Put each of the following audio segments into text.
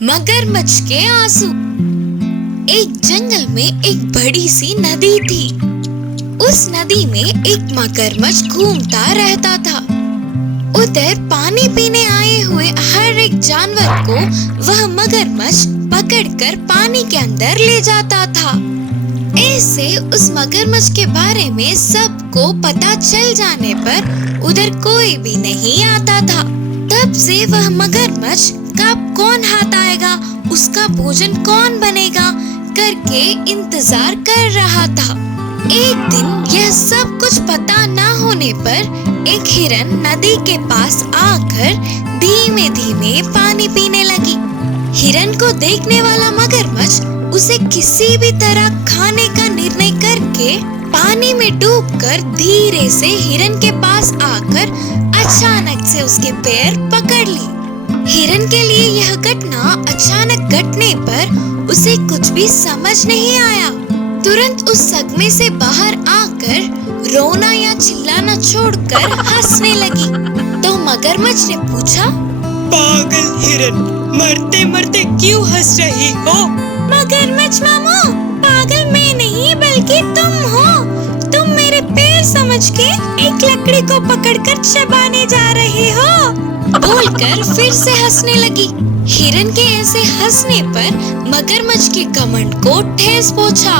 मगरमच्छ के आंसू। एक जंगल में एक बड़ी सी नदी थी। उस नदी में एक मगरमच्छ घूमता रहता था। उधर पानी पीने आए हुए हर एक जानवर को वह मगरमच्छ पकड़कर पानी के अंदर ले जाता था। ऐसे उस मगरमच्छ के बारे में सबको पता चल जाने पर उधर कोई भी नहीं आता था। तब से वह मगरमच्छ कब कौन हाथ आएगा, उसका भोजन कौन बनेगा करके इंतजार कर रहा था। एक दिन यह सब कुछ पता न होने पर एक हिरन नदी के पास आकर धीमे धीमे पानी पीने लगी। हिरन को देखने वाला मगरमच्छ उसे किसी भी तरह खाने का निर्णय करके पानी में डूबकर धीरे से हिरन के पास आकर अचानक से उसके पैर पकड़ ली। हिरन के लिए यह घटना अचानक घटने पर उसे कुछ भी समझ नहीं आया। तुरंत उस सदमे से बाहर आकर रोना या चिल्लाना छोड़कर हंसने लगी। तो मगरमच्छ ने पूछा, पागल हिरन, मरते मरते क्यों हंस रही हो? मगरमच्छ मामू, पागल मैं नहीं बल्कि तुम हो। तुम मेरे पैर समझ के एक लकड़ी को पकड़कर चबाने जा रहे हो, बोलकर फिर से हंसने लगी। हिरन के ऐसे हंसने पर मगरमच्छ के घमंड को ठेस पहुंचा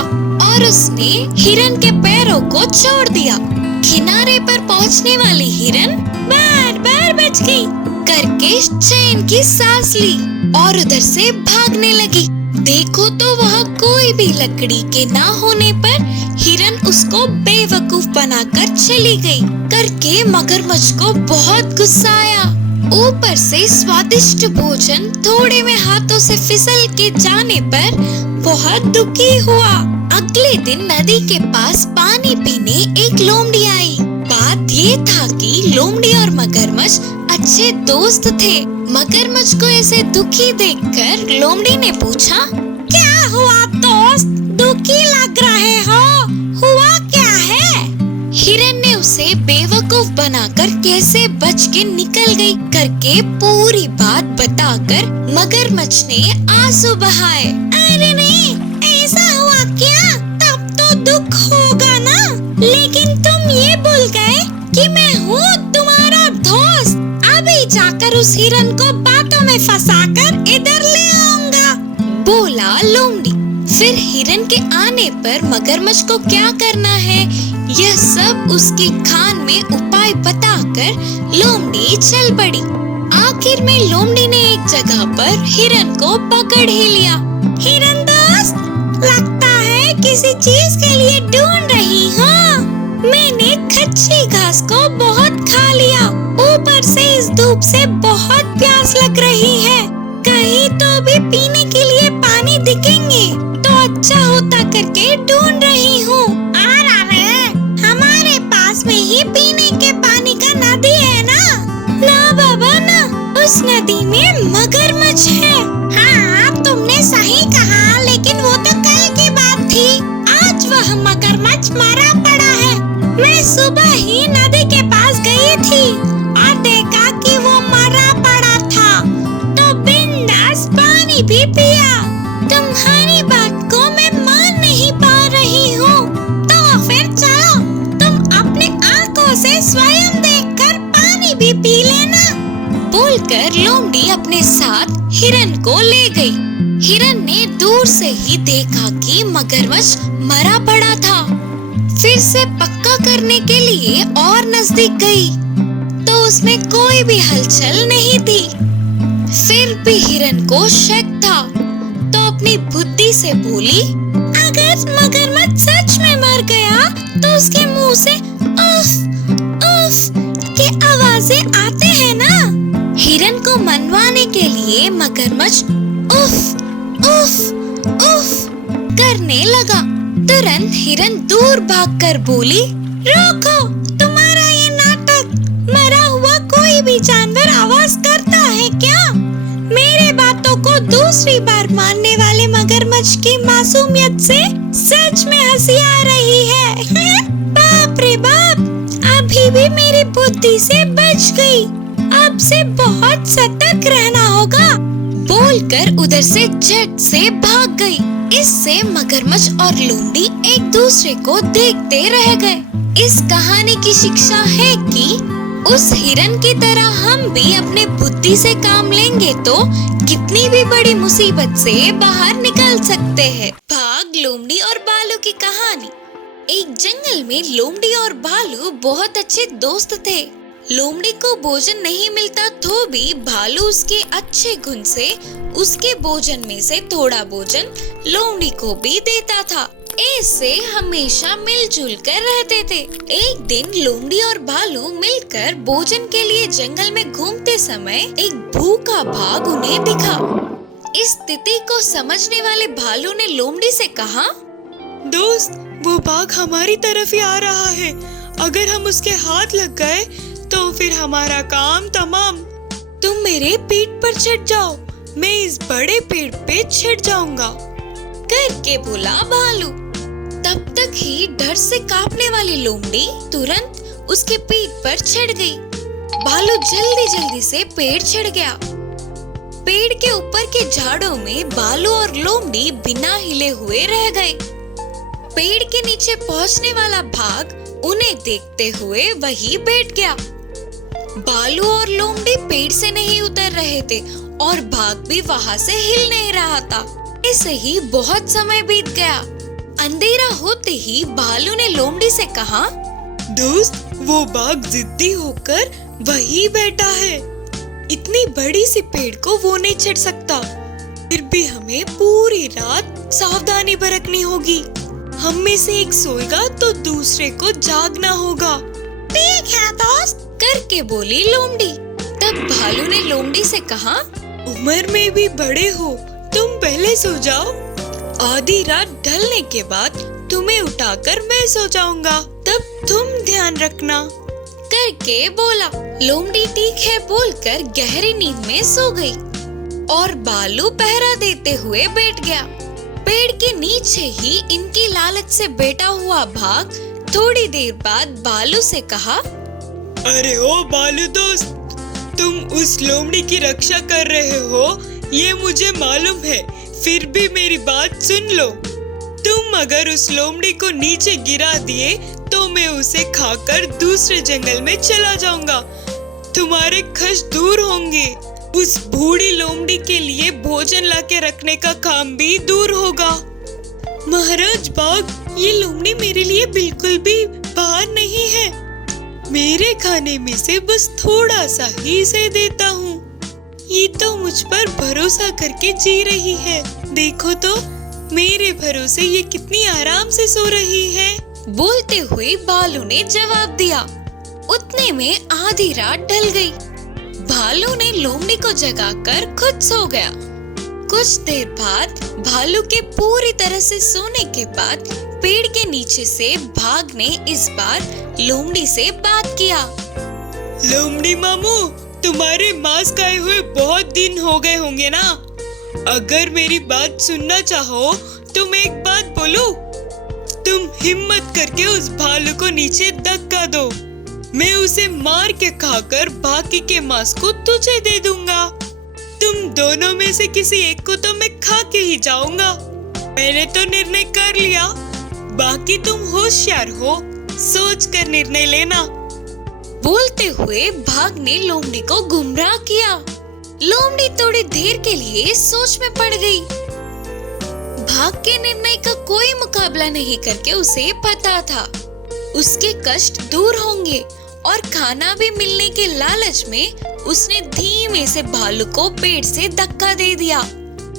और उसने हिरन के पैरों को छोड़ दिया। किनारे पर पहुंचने वाली हिरन बार बार बच गई करके चैन की सांस ली और उधर से भागने लगी। देखो तो वह कोई भी लकड़ी के ना होने पर हिरन उसको बेवकूफ बनाकर चली गई करके मगरमच्छ को बहुत गुस्सा आया। ऊपर से स्वादिष्ट भोजन थोड़े में हाथों से फिसल के जाने पर बहुत दुखी हुआ। अगले दिन नदी के पास पानी पीने एक लोमड़ी आई। बात ये था कि लोमड़ी और मगरमच्छ अच्छे दोस्त थे। मगरमच्छ को ऐसे दुखी देखकर लोमड़ी ने पूछा, क्या हुआ दोस्त, दुखी लग रहे हो, हुआ क्या है? हिरन ने उसे बेवकूफ बनाकर कैसे बच के निकल गई करके पूरी बात बताकर मगरमच्छ ने आंसू बहाए। अरे नहीं, ऐसा हुआ क्या? तब तो दुख होगा ना, लेकिन तुम ये भूल गए कि मैं हूँ तुम्हारा दोस्त। अभी जाकर उस हिरन को बातों में फंसाकर इधर ले आऊंगा, बोला लोमड़ी। फिर हिरन के आने पर मगरमच्छ को क्या करना है यह सब उसकी खान में उपाय बताकर लोमड़ी चल पड़ी। आखिर में लोमड़ी ने एक जगह पर हिरन को पकड़ ही लिया। हिरन दोस्त, लगता है किसी चीज के लिए ढूंढ रही हो। मैंने कच्ची घास को बहुत खा लिया, ऊपर से इस धूप से बहुत प्यास लग रही है। कहीं तो भी पीने के लिए पानी दिखेंगे तो अच्छा होता करके ढूंढ रही हूँ। हमारे पास में ही पीने के पानी का नदी है ना? ना बाबा ना, उस नदी में मगरमच्छ है। हाँ, तुमने सही कहा, लेकिन वो तो कल की बात थी। आज वह मगरमच्छ मरा पड़ा है। मैं सुबह ही नदी के पास गई थी और देखा कि वो मरा पड़ा था, तो बिंदास पानी भी पिया। तुम्हारी बात को मैं मान नहीं पा रही हूँ, तो फिर चलो तुम अपने आंखों से स्वयं देखकर पानी भी पी लेना, बोलकर लोमड़ी अपने साथ हिरन को ले गई। हिरन ने दूर से ही देखा कि मगरमच्छ मरा पड़ा था। फिर से पक्का करने के लिए और नजदीक गई तो उसमें कोई भी हलचल नहीं थी। फिर भी हिरन को शक था तो अपनी बुद्धि से बोली, अगर मगरमच्छ सच में मर गया तो उसके मुंह से उफ उफ के आवाजें आते हैं ना। हिरन को मनवाने के लिए मगरमच्छ उफ उफ उफ करने लगा। तुरंत हिरन दूर भागकर बोली, रोको, तुम्हारा ये नाटक। मरा हुआ कोई भी जानवर आवाज करता है क्या? मेरे बातों को दूसरी बार मानने वाले मगरमच्छ की मासूमियत से सच में हंसी आ रही है। बाप रे बाप, अभी भी मेरी बुद्धि से बच गई। अब से बहुत सतर्क रहना होगा। बोलकर उधर से झट से भाग गई। इससे मगरमच्छ और लोमड़ी एक दूसरे को देखते रह गए। इस कहानी की शिक्षा है कि उस हिरन की तरह हम भी अपने बुद्धि से काम लेंगे तो कितनी भी बड़ी मुसीबत से बाहर निकल सकते हैं। भाग, लोमड़ी और भालू की कहानी। एक जंगल में लोमड़ी और भालू बहुत अच्छे दोस्त थे। लोमड़ी को भोजन नहीं मिलता तो भी भालू उसके अच्छे गुण से उसके भोजन में से थोड़ा भोजन लोमड़ी को भी देता था। ऐसे हमेशा मिलजुल कर रहते थे। एक दिन लोमड़ी और भालू मिलकर भोजन के लिए जंगल में घूमते समय एक भूखा बाघ उन्हें दिखा। इस स्थिति को समझने वाले भालू ने लोमड़ी से कहा, दोस्त, वो बाघ हमारी तरफ ही आ रहा है। अगर हम उसके हाथ लग गए तो फिर हमारा काम तमाम। तुम मेरे पीठ पर चढ़ जाओ, मैं इस बड़े पेड़ पे चढ़ जाऊंगा करके बोला भालू। तब तक ही डर से कांपने वाली लोमड़ी तुरंत उसके पीठ पर चढ़ गई। भालू जल्दी जल्दी से पेड़ चढ़ गया। पेड़ के ऊपर के झाड़ों में भालू और लोमड़ी बिना हिले हुए रह गए। पेड़ के नीचे पहुंचने वाला बाघ उन्हें देखते हुए वहीं बैठ गया। भालू और लोमड़ी पेड़ से नहीं उतर रहे थे और बाघ भी वहां से हिल नहीं रहा था। ऐसे ही बहुत समय बीत गया। अंधेरा होते ही भालू ने लोमड़ी से कहा, दोस्त, वो बाघ जिद्दी होकर वहीं बैठा है। इतनी बड़ी सी पेड़ को वो नहीं चढ़ सकता। फिर भी हमें पूरी रात सावधानी बरतनी होगी। हम में से एक सोएगा तो दूसरे को जागना होगा। ठीक है दोस्त करके बोली लोमड़ी। तब भालू ने लोमड़ी से कहा, उम्र में भी बड़े हो, तुम पहले सो जाओ। आधी रात ढलने के बाद तुम्हें उठाकर मैं सो जाऊंगा, तब तुम ध्यान रखना करके बोला। लोमड़ी ठीक है बोलकर गहरी नींद में सो गई और भालू पहरा देते हुए बैठ गया। पेड़ के नीचे ही इनकी लालच से बैठा हुआ बाघ थोड़ी देर बाद भालू से कहा, अरे ओ भालू दोस्त, तुम उस लोमड़ी की रक्षा कर रहे हो, ये मुझे मालूम है। फिर भी मेरी बात सुन लो। तुम अगर उस लोमड़ी को नीचे गिरा दिए तो मैं उसे खाकर दूसरे जंगल में चला जाऊंगा। तुम्हारे कष्ट दूर होंगे। उस बूढ़ी लोमड़ी के लिए भोजन लाके रखने का काम भी दूर होगा। महाराज बाघ, ये लोमड़ी मेरे लिए बिल्कुल भी बाहर नहीं है। मेरे खाने में से बस थोड़ा सा ही इसे देता हूँ। ये तो मुझ पर भरोसा करके जी रही है। देखो तो मेरे भरोसे ये कितनी आराम से सो रही है। बोलते हुए भालू ने जवाब दिया। उतने में आधी रात ढल गई। भालू ने लोमड़ी को जगाकर खुद सो गया। कुछ देर बाद भालू के पूरी तरह से सोने के बाद पेड़ के नीचे से बाघ ने इस बार लोमड़ी से बात किया। लोमड़ी मामू, तुम्हारे मांस खाए हुए बहुत दिन हो गए होंगे ना। अगर मेरी बात सुनना चाहो तो मैं एक बात बोलूं। तुम हिम्मत करके उस भालू को नीचे धक्का दो। मैं उसे मार के खाकर बाकी के मांस को तुझे दे दूंगा। तुम दोनों में से किसी एक को तो मैं खा के ही जाऊंगा। मैंने तो निर्णय कर लिया। बाकी तुम होशियार हो, सोच कर निर्णय लेना। बोलते हुए बाघ ने लोमड़ी को गुमराह किया। लोमड़ी थोड़ी देर के लिए सोच में पड़ गई। बाघ के निर्णय का कोई मुकाबला नहीं करके उसे पता था उसके कष्ट दूर होंगे और खाना भी मिलने के लालच में उसने धीमे से भालू को पेड़ से धक्का दे दिया।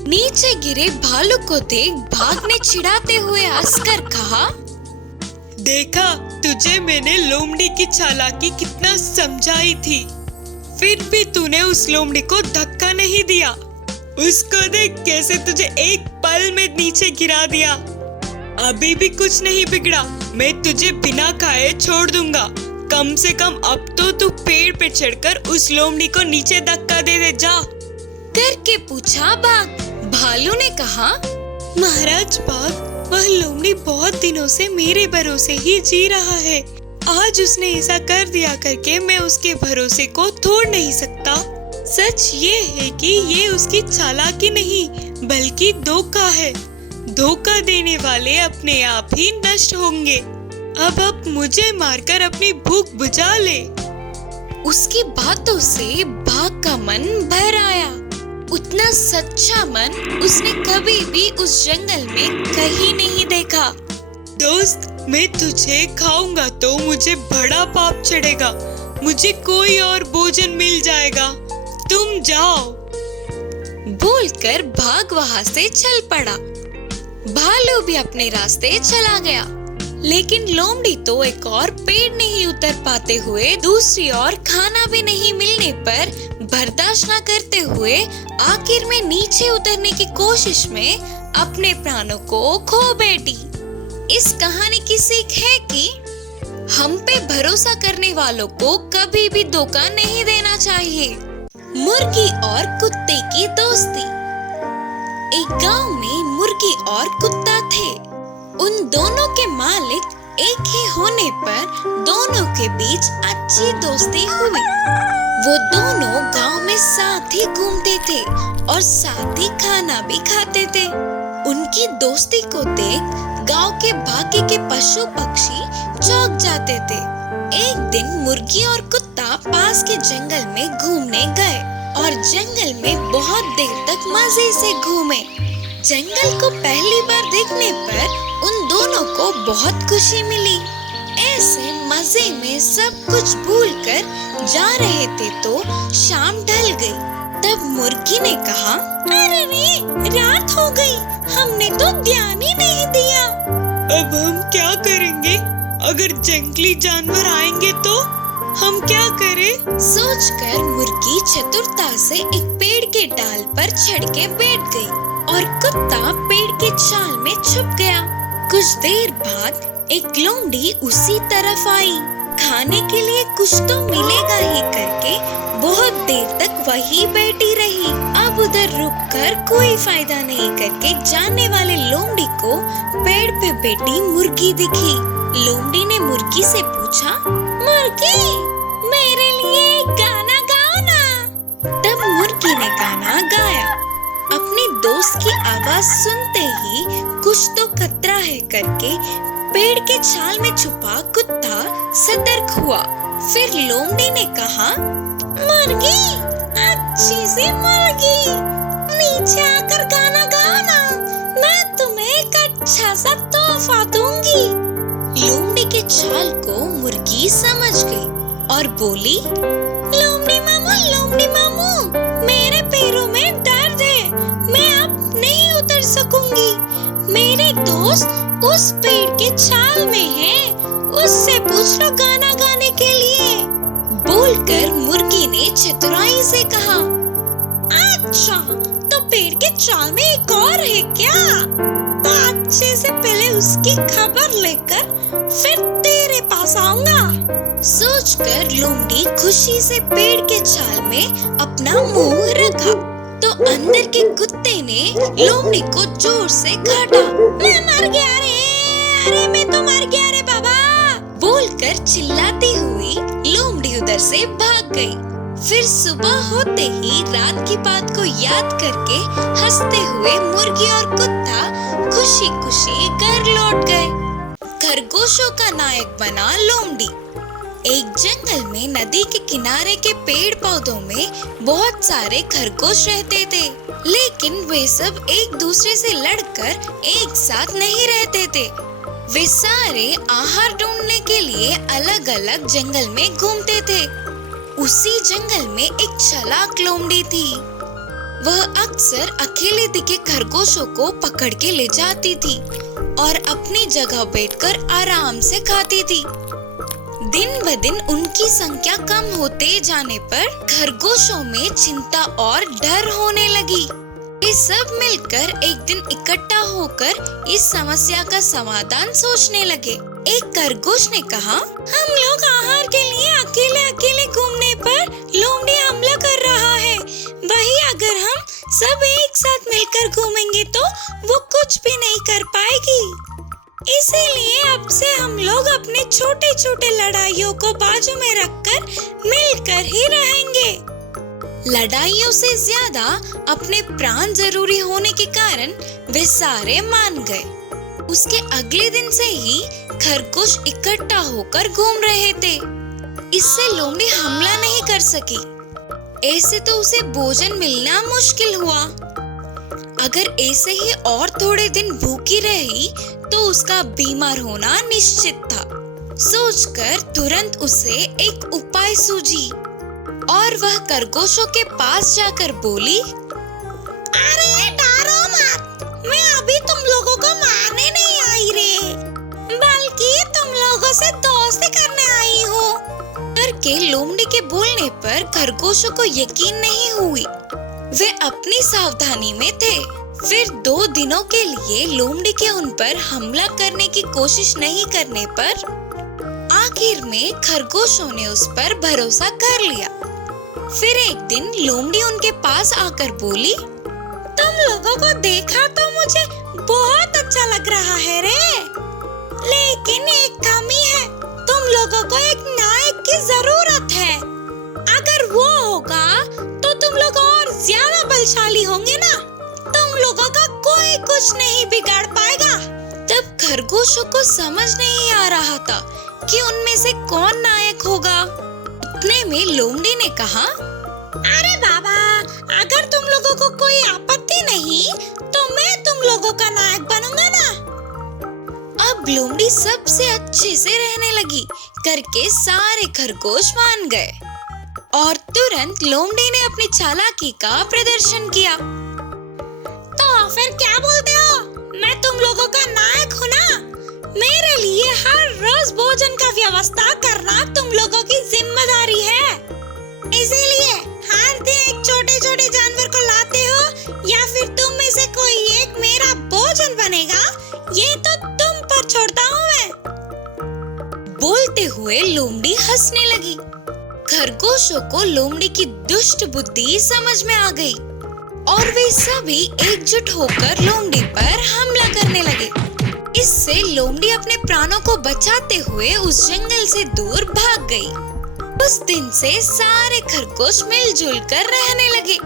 नीचे गिरे भालू को देख बाघ ने चिढ़ाते हुए हंसकर कहा, देखा, तुझे मैंने लोमड़ी की चालाकी कितना समझाई थी, फिर भी तूने उस लोमड़ी को धक्का नहीं दिया। उसको देख कैसे तुझे एक पल में नीचे गिरा दिया। अभी भी कुछ नहीं बिगड़ा। मैं तुझे बिना खाए छोड़ दूंगा। कम से कम अब तो तू पेड़ पे चढ़कर उस लोमड़ी को नीचे धक्का दे दे जा करके पूछा बाघ। भालू ने कहा, महाराज बाघ, वह लोमड़ी बहुत दिनों से मेरे भरोसे ही जी रहा है। आज उसने ऐसा कर दिया करके मैं उसके भरोसे को तोड़ नहीं सकता। सच ये है कि ये उसकी चालाकी नहीं बल्कि धोखा है। धोखा देने वाले अपने आप ही नष्ट होंगे। अब मुझे मारकर अपनी भूख बुझा ले। उसकी बातों से बाघ का मन भर आया। उतना सच्चा मन उसने कभी भी उस जंगल में कहीं नहीं देखा। दोस्त, मैं तुझे खाऊंगा तो मुझे बड़ा पाप चढ़ेगा। मुझे कोई और भोजन मिल जाएगा। तुम जाओ। बोलकर बाघ वहां से चल पड़ा। भालू भी अपने रास्ते चला गया। लेकिन लोमड़ी तो एक और पेड़ नहीं उतर पाते हुए दूसरी ओर खाना भी नहीं मिलने पर बर्दाश्त न करते हुए आखिर में नीचे उतरने की कोशिश में अपने प्राणों को खो बैठी। इस कहानी की सीख है कि हम पे भरोसा करने वालों को कभी भी धोखा नहीं देना चाहिए। मुर्गी और कुत्ते की दोस्ती। एक गांव में मुर्गी और कुत्ता थे। उन दोनों के मालिक एक ही होने पर दोनों के बीच अच्छी दोस्ती हुई। वो दोनों गांव में साथ ही घूमते थे और साथ ही खाना भी खाते थे। उनकी दोस्ती को देख गांव के बाकी के पशु पक्षी चौंक जाते थे। एक दिन मुर्गी और कुत्ता पास के जंगल में घूमने गए और जंगल में बहुत देर तक मजे से घूमे। जंगल को पहली बार देखने पर उन दोनों को बहुत खुशी मिली। ऐसे मजे में सब कुछ भूलकर जा रहे थे तो शाम ढल गई। तब मुर्गी ने कहा, अरे रे, रात हो गई, हमने तो ध्यान ही नहीं दिया। अब हम क्या करेंगे? अगर जंगली जानवर आएंगे तो हम क्या करें? सोचकर मुर्गी चतुरता से एक पेड़ के डाल पर चढ़ के बैठ गई और कुत्ता पेड़ के छाल में छुप गया। कुछ देर बाद एक लोमड़ी उसी तरफ आई। खाने के लिए कुछ तो मिलेगा ही करके बहुत देर तक वही बैठी रही। अब उधर रुककर कोई फायदा नहीं करके जाने वाले लोमड़ी को पेड़ पे बैठी मुर्गी दिखी। लोमड़ी ने मुर्गी से पूछा, मुर्गी, मेरे लिए गाना गाओ ना। तब मुर्गी ने गाना गाया। अपनी दोस्त की आवाज सुनते ही कुछ तो खतरा है करके पेड़ के छाल में छुपा कुत्ता सतर्क हुआ। फिर लोमड़ी ने कहा, मुर्गी, अच्छी सी मुर्गी, नीचे आकर गाना गाओ ना, मैं तुम्हें एक अच्छा सा तोहफा दूंगी। लोमड़ी के छाल को मुर्गी समझ गई और बोली, लोमड़ी मामू, मेरे पैरों में दर्द है, मैं अब नहीं उतर सकूंगी। मेरे दोस्त उस पेड़ के छाल में है, उससे पूछ लो गाना गाने के लिए। बोलकर मुर्गी ने चतुराई से कहा, अच्छा, तो पेड़ के छाल में एक और है क्या? तो अच्छे से पहले उसकी खबर लेकर फिर तेरे पास आऊंगा। सोचकर लोमड़ी खुशी से पेड़ के छाल में अपना मुंह रखा तो अंदर के कुत्ते ने लोमड़ी को जोर से काटा। मैं मर गया रे, अरे मैं तो मर गया रे बाबा। बोलकर चिल्लाती हुई लोमड़ी उधर से भाग गई। फिर सुबह होते ही रात की बात को याद करके हंसते हुए मुर्गी और कुत्ता खुशी खुशी घर लौट गए। खरगोशों का नायक बना लोमड़ी। एक जंगल में नदी के किनारे के पेड़ पौधों में बहुत सारे खरगोश रहते थे, लेकिन वे सब एक दूसरे से लड़कर एक साथ नहीं रहते थे। वे सारे आहार ढूंढने के लिए अलग अलग जंगल में घूमते थे। उसी जंगल में एक चालाक लोमड़ी थी। वह अक्सर अकेले दिखे खरगोशों को पकड़ के ले जाती थी और अपनी जगह बैठकर आराम से खाती थी। दिन ब दिन उनकी संख्या कम होते जाने पर खरगोशों में चिंता और डर होने लगी। वे सब मिलकर एक दिन इकट्ठा होकर इस समस्या का समाधान सोचने लगे। एक खरगोश ने कहा, हम लोग आहार के लिए अकेले अकेले घूमने पर लोमड़ी हमला कर रहा है। वही अगर हम सब एक साथ मिलकर घूमेंगे तो वो कुछ भी नहीं कर पाएगी। इसीलिए अब से हम लोग अपने छोटे छोटे लड़ाइयों को बाजू में रखकर मिलकर ही रहेंगे। लड़ाइयों से ज्यादा अपने प्राण जरूरी होने के कारण वे सारे मान गए। उसके अगले दिन से ही खरगोश इकट्ठा होकर घूम रहे थे। इससे लोमड़ी हमला नहीं कर सकी। ऐसे तो उसे भोजन मिलना मुश्किल हुआ। अगर ऐसे ही और थोड़े दिन भूखी रही तो उसका बीमार होना निश्चित था। सोचकर तुरंत उसे एक उपाय सूझी और वह खरगोशों के पास जाकर बोली, अरे डरो मत, मैं अभी तुम लोगों को मारने नहीं आई रे, बल्कि तुम लोगों से दोस्ती करने आई हूँ। करके लोमड़ी के बोलने पर खरगोशों को यकीन नहीं हुई। वे अपनी सावधानी में थे। फिर 2 दिनों के लिए लोमड़ी के उन पर हमला करने की कोशिश नहीं करने पर आखिर में खरगोशों ने उस पर भरोसा कर लिया। फिर एक दिन लोमड़ी उनके पास आकर बोली, तुम लोगों को देखा तो मुझे बहुत अच्छा लग रहा है रे, लेकिन एक कमी है। तुम लोगों को एक नायक की जरूरत है। अगर वो होगा तो तुम लोग और ज्यादा बलशाली होंगे ना। तुम लोगों का कोई कुछ नहीं बिगाड़ पाएगा। तब खरगोशों को समझ नहीं आ रहा था कि उनमें से कौन नायक होगा। उतने में लोमड़ी ने कहा, अरे बाबा, अगर तुम लोगों को कोई आपत्ति नहीं तो मैं तुम लोगों का नायक बनूंगा ना। अब लोमड़ी सबसे अच्छे से रहने लगी करके सारे खरगोश मान गए और तुरंत लोमड़ी ने अपनी चालाकी का प्रदर्शन किया। तो फिर क्या बोलते हो, मैं तुम लोगों का नायक हूँ ना। मेरे लिए हर रोज भोजन का व्यवस्था करना तुम लोगों की जिम्मेदारी है। इसीलिए हर दिन एक छोटे छोटे जानवर को लाते हो या फिर तुम में से कोई एक मेरा भोजन बनेगा, ये तो तुम पर छोड़ता हूँ मैं। बोलते हुए लोमड़ी हंसने लगी। खरगोशों को लोमड़ी की दुष्ट बुद्धि समझ में आ गई और वे सभी एकजुट होकर लोमड़ी पर हमला करने लगे। इससे लोमड़ी अपने प्राणों को बचाते हुए उस जंगल से दूर भाग गई। उस दिन से सारे खरगोश मिलजुल कर रहने लगे।